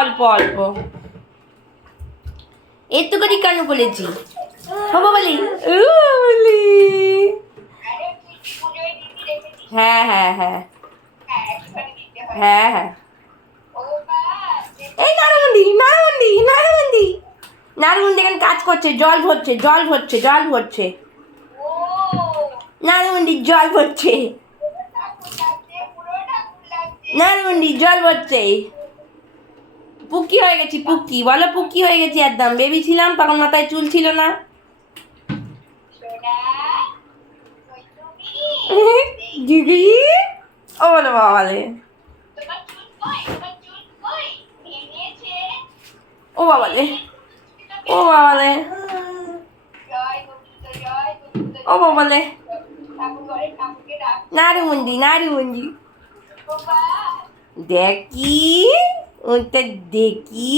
অল্প অল্প। একটুখানি কেন বলেছি? হবো বলি বলি। হ্যাঁ হ্যাঁ হ্যাঁ হ্যাঁ হ্যাঁ। এই নারায়ণদি নারায়ণদি নারায়ণদি নারায়ণদি এখানে কাজ করছে, জল ভরছে জল ভরছে জল ভরছে। নারায়ণদি জল ভরছে, নারায়ণদি জল ভরছে। পুকি হয়ে গেছি, পুকি বলো, পুকি হয়ে গেছি একদম। বেবি ছিলাম তখন মাথায় চুল ছিল না। দিদি ও বলো বাবালে, ও বাবালে, ও বাবালে, ও বাবালে। নারুমন্দি নারুমন্দি দেখি ওটা দেখি।